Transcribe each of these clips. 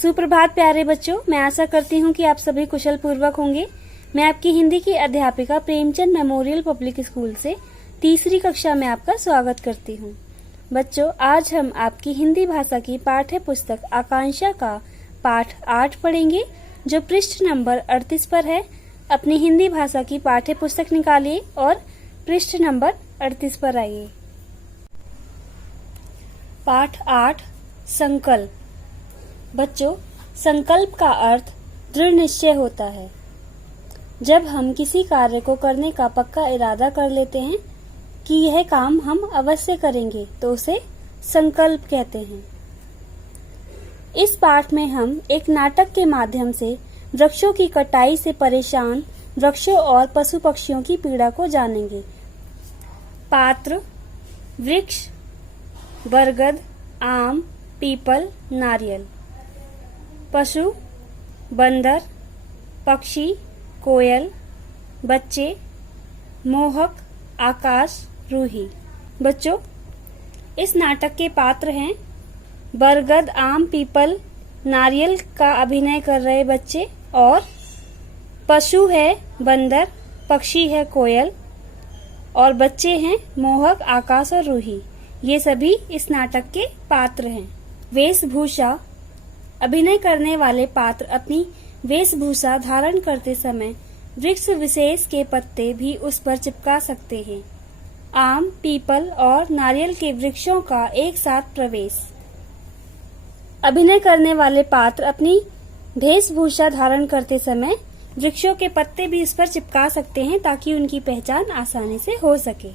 सुप्रभात प्यारे बच्चों, मैं आशा करती हूँ कि आप सभी कुशल पूर्वक होंगे। मैं आपकी हिंदी की अध्यापिका प्रेमचंद मेमोरियल पब्लिक स्कूल से तीसरी कक्षा में आपका स्वागत करती हूँ। बच्चों, आज हम आपकी हिंदी भाषा की पाठ्य पुस्तक आकांक्षा का पाठ 8 पढ़ेंगे, जो पृष्ठ नंबर 38 पर है। अपनी हिंदी भाषा की पाठ्य पुस्तक निकालिए और पृष्ठ नंबर 38 पर आइए। पाठ 8 संकल्प। बच्चों, संकल्प का अर्थ दृढ़ निश्चय होता है। जब हम किसी कार्य को करने का पक्का इरादा कर लेते हैं कि यह काम हम अवश्य करेंगे, तो उसे संकल्प कहते हैं। इस पाठ में हम एक नाटक के माध्यम से वृक्षों की कटाई से परेशान वृक्षों और पशु पक्षियों की पीड़ा को जानेंगे। पात्र: वृक्ष, बरगद, आम, पीपल, नारियल। पशु: बंदर, पक्षी, कोयल। बच्चे: मोहक, आकाश, रूही। बच्चों, इस नाटक के पात्र हैं बरगद, आम, पीपल, नारियल का अभिनय कर रहे बच्चे, और पशु है बंदर, पक्षी है कोयल, और बच्चे हैं मोहक, आकाश और रूही। ये सभी इस नाटक के पात्र हैं। वेशभूषा: अभिनय करने वाले पात्र अपनी वेशभूषा धारण करते समय वृक्ष विशेष के पत्ते भी उस पर चिपका सकते हैं। आम, पीपल और नारियल के वृक्षों का एक साथ प्रवेश। अभिनय करने वाले पात्र अपनी वेशभूषा धारण करते समय वृक्षों के पत्ते भी उस पर चिपका सकते हैं, ताकि उनकी पहचान आसानी से हो सके।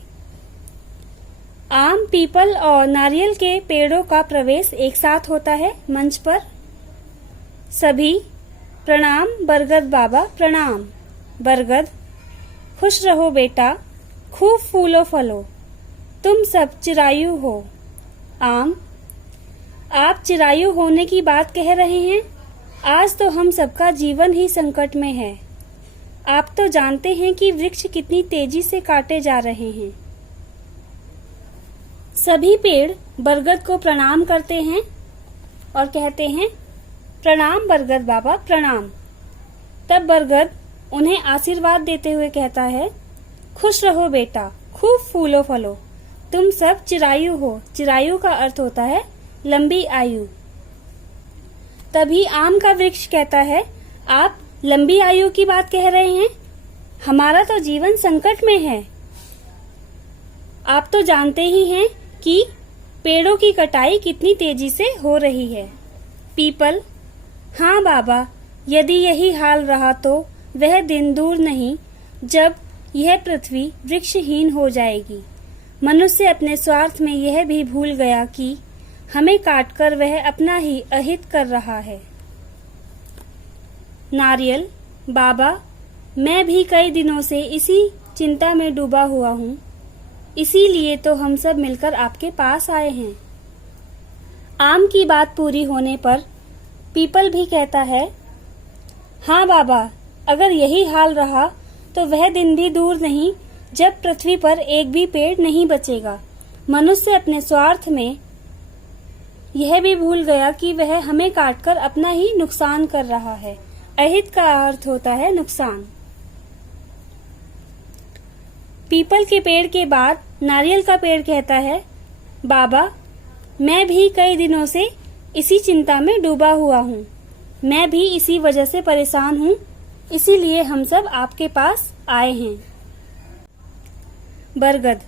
आम, पीपल और नारियल के पेड़ों का प्रवेश एक साथ होता है मंच पर। सभी: प्रणाम बरगद बाबा, प्रणाम। बरगद: खुश रहो बेटा, खूब फूलो फलो, तुम सब चिरायु हो। आम: आप चिरायु होने की बात कह रहे हैं? आज तो हम सबका जीवन ही संकट में है। आप तो जानते हैं कि वृक्ष कितनी तेजी से काटे जा रहे हैं। सभी पेड़ बरगद को प्रणाम करते हैं और कहते हैं, प्रणाम बरगद बाबा, प्रणाम। तब बरगद उन्हें आशीर्वाद देते हुए कहता है, खुश रहो बेटा, खूब फूलो फलो, तुम सब चिरायु हो। चिरायु का अर्थ होता है लंबी आयु। तभी आम का वृक्ष कहता है, आप लंबी आयु की बात कह रहे हैं? हमारा तो जीवन संकट में है। आप तो जानते ही हैं कि पेड़ों की कटाई कितनी तेजी से हो रही है। पीपल: हाँ बाबा, यदि यही हाल रहा तो वह दिन दूर नहीं जब यह पृथ्वी वृक्षहीन हो जाएगी। मनुष्य अपने स्वार्थ में यह भी भूल गया कि हमें काटकर वह अपना ही अहित कर रहा है। नारियल: बाबा, मैं भी कई दिनों से इसी चिंता में डूबा हुआ हूँ, इसीलिए तो हम सब मिलकर आपके पास आए हैं। आम की बात पूरी होने पर पीपल भी कहता है, हाँ बाबा, अगर यही हाल रहा तो वह दिन भी दूर नहीं जब पृथ्वी पर एक भी पेड़ नहीं बचेगा। मनुष्य अपने स्वार्थ में यह भी भूल गया कि वह हमें काटकर अपना ही नुकसान कर रहा है। अहित का अर्थ होता है नुकसान। पीपल के पेड़ के बाद नारियल का पेड़ कहता है, बाबा, मैं भी कई दिनों से इसी चिंता में डूबा हुआ हूँ। मैं भी इसी वजह से परेशान हूँ, इसीलिए हम सब आपके पास आए हैं। बरगद: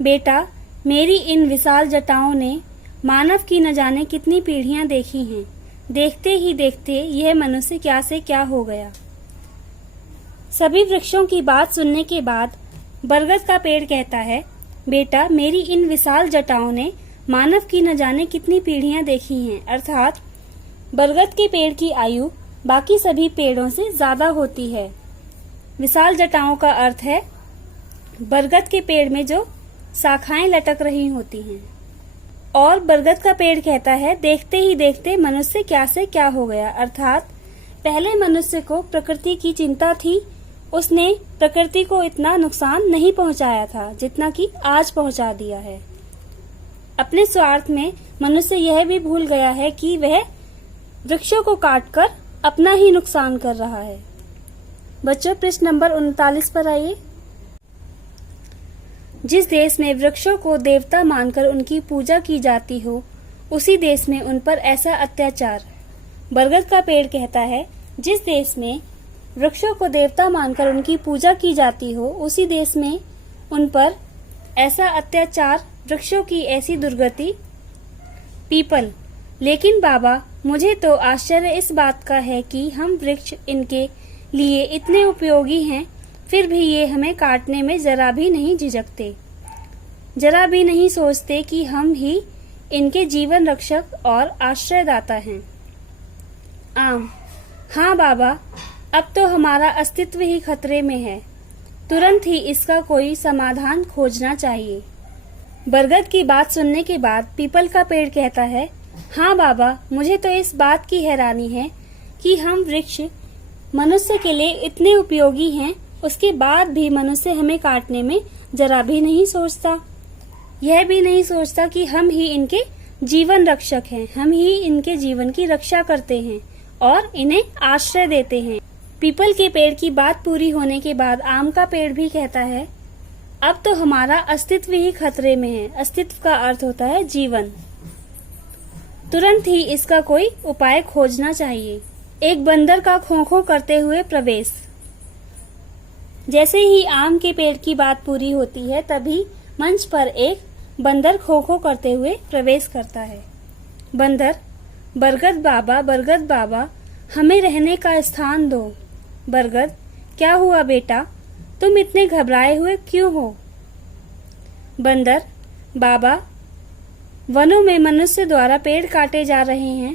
बेटा, मेरी इन विशाल जटाओं ने मानव की न जाने कितनी पीढ़ियां देखी हैं। देखते ही देखते यह मनुष्य क्या से क्या हो गया। सभी वृक्षों की बात सुनने के बाद बरगद का पेड़ कहता है, बेटा, मेरी इन विशाल जटाओं ने मानव की न जाने कितनी पीढ़ियां देखी हैं। अर्थात बरगद के पेड़ की आयु बाकी सभी पेड़ों से ज्यादा होती है। विशाल जटाओं का अर्थ है बरगद के पेड़ में जो शाखाएं लटक रही होती हैं। और बरगद का पेड़ कहता है, देखते ही देखते मनुष्य क्या से क्या हो गया। अर्थात पहले मनुष्य को प्रकृति की चिंता थी, उसने प्रकृति को इतना नुकसान नहीं पहुंचाया था जितना कि आज पहुंचा दिया है। अपने स्वार्थ में मनुष्य यह भी भूल गया है कि वह वृक्षों को काटकर अपना ही नुकसान कर रहा है। बच्चों, पृष्ठ नंबर 39 पर आइए। जिस देश में वृक्षों को देवता मानकर उनकी पूजा की जाती हो, उसी देश में उन पर ऐसा अत्याचार। बरगद का पेड़ कहता है, जिस देश में वृक्षों को देवता मानकर उनकी पूजा की जाती हो, उसी देश में उन पर ऐसा अत्याचार, वृक्षों की ऐसी दुर्गति। पीपल, लेकिन बाबा, मुझे तो आश्चर्य इस बात का है कि हम वृक्ष इनके लिए इतने उपयोगी हैं, फिर भी ये हमें काटने में जरा भी नहीं झिझकते, जरा भी नहीं सोचते कि हम ही इनके जीवन रक्षक और आश्रयदाता हैं। आम, हाँ बाबा, अब तो हमारा अस्तित्व ही खतरे में है, तुरंत ही इसका कोई समाधान खोजना चाहिए। बरगद की बात सुनने के बाद पीपल का पेड़ कहता है, हाँ बाबा, मुझे तो इस बात की हैरानी है कि हम वृक्ष मनुष्य के लिए इतने उपयोगी हैं, उसके बाद भी मनुष्य हमें काटने में जरा भी नहीं सोचता, यह भी नहीं सोचता कि हम ही इनके जीवन रक्षक हैं, हम ही इनके जीवन की रक्षा करते हैं और इन्हें आश्रय देते हैं। पीपल के पेड़ की बात पूरी होने के बाद आम का पेड़ भी कहता है, अब तो हमारा अस्तित्व ही खतरे में है। अस्तित्व का अर्थ होता है जीवन। तुरंत ही इसका कोई उपाय खोजना चाहिए। एक बंदर का खों-खों करते हुए प्रवेश। जैसे ही आम के पेड़ की बात पूरी होती है, तभी मंच पर एक बंदर खों-खों करते हुए प्रवेश करता है। बंदर, बरगद बाबा, हमें रहने का स्थान दो। बरगद, क्या हुआ बेटा, तुम इतने घबराए हुए क्यों हो? बंदर, बाबा, वनों में मनुष्य द्वारा पेड़ काटे जा रहे हैं,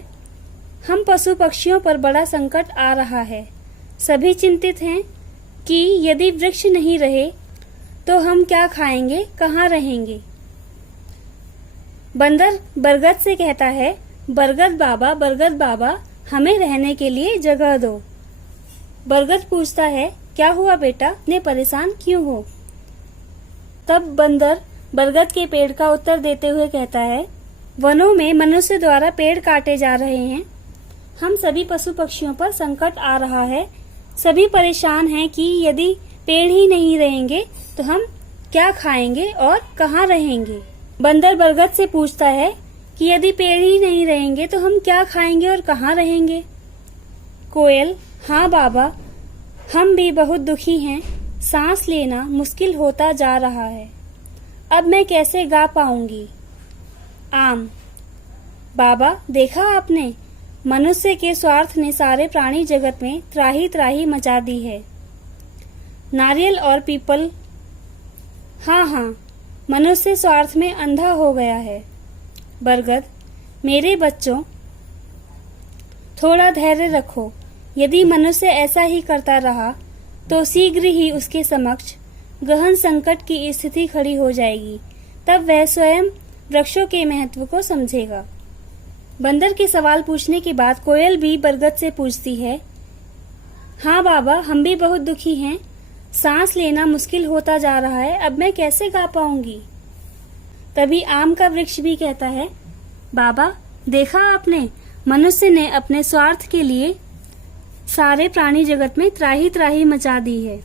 हम पशु पक्षियों पर बड़ा संकट आ रहा है। सभी चिंतित हैं कि यदि वृक्ष नहीं रहे तो हम क्या खाएंगे, कहाँ रहेंगे। बंदर बरगद से कहता है, बरगद बाबा, हमें रहने के लिए जगह दो। बरगद पूछता है, क्या हुआ बेटा, इतने परेशान क्यों हो? तब बंदर बरगद के पेड़ का उत्तर देते हुए कहता है, वनों में मनुष्य द्वारा पेड़ काटे जा रहे हैं, हम सभी पशु पक्षियों पर संकट आ रहा है। सभी परेशान हैं कि यदि पेड़ ही नहीं रहेंगे तो हम क्या खाएंगे और कहाँ रहेंगे। बंदर बरगद से पूछता है कि यदि पेड़ ही नहीं रहेंगे तो हम क्या खाएंगे और कहाँ रहेंगे। कोयल, हाँ बाबा, हम भी बहुत दुखी हैं, सांस लेना मुश्किल होता जा रहा है, अब मैं कैसे गा पाऊंगी। आम, बाबा, देखा आपने, मनुष्य के स्वार्थ ने सारे प्राणी जगत में त्राही त्राही मचा दी है। नारियल और पीपल, हाँ, मनुष्य स्वार्थ में अंधा हो गया है। बरगद, मेरे बच्चों, थोड़ा धैर्य रखो, यदि मनुष्य ऐसा ही करता रहा तो शीघ्र ही उसके समक्ष गहन संकट की स्थिति खड़ी हो जाएगी, तब वह स्वयं वृक्षों के महत्व को समझेगा। बंदर के सवाल पूछने के बाद कोयल भी बरगद से पूछती है, हाँ बाबा, हम भी बहुत दुखी हैं, सांस लेना मुश्किल होता जा रहा है, अब मैं कैसे गा पाऊंगी। तभी आम का वृक्ष भी कहता है, बाबा, देखा आपने, मनुष्य ने अपने स्वार्थ के लिए सारे प्राणी जगत में त्राही त्राही मचा दी है।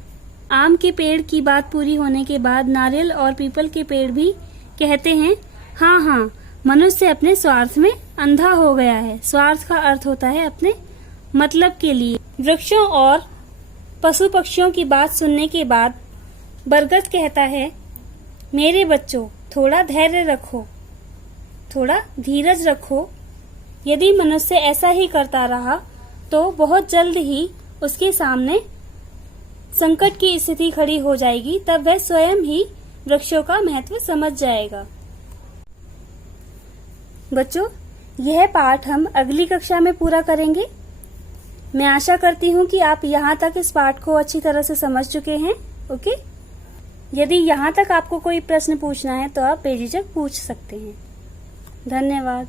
आम के पेड़ की बात पूरी होने के बाद नारियल और पीपल के पेड़ भी कहते हैं, हाँ, मनुष्य अपने स्वार्थ में अंधा हो गया है। स्वार्थ का अर्थ होता है अपने मतलब के लिए। वृक्षों और पशु पक्षियों की बात सुनने के बाद बरगद कहता है, मेरे बच्चों, थोड़ा धैर्य रखो, थोड़ा धीरज रखो, यदि मनुष्य ऐसा ही करता रहा तो बहुत जल्द ही उसके सामने संकट की स्थिति खड़ी हो जाएगी, तब वह स्वयं ही वृक्षों का महत्व समझ जाएगा। बच्चों, यह पाठ हम अगली कक्षा में पूरा करेंगे। मैं आशा करती हूँ कि आप यहाँ तक इस पाठ को अच्छी तरह से समझ चुके हैं। ओके, यदि यहाँ तक आपको कोई प्रश्न पूछना है तो आप बेझिझक पूछ सकते हैं। धन्यवाद।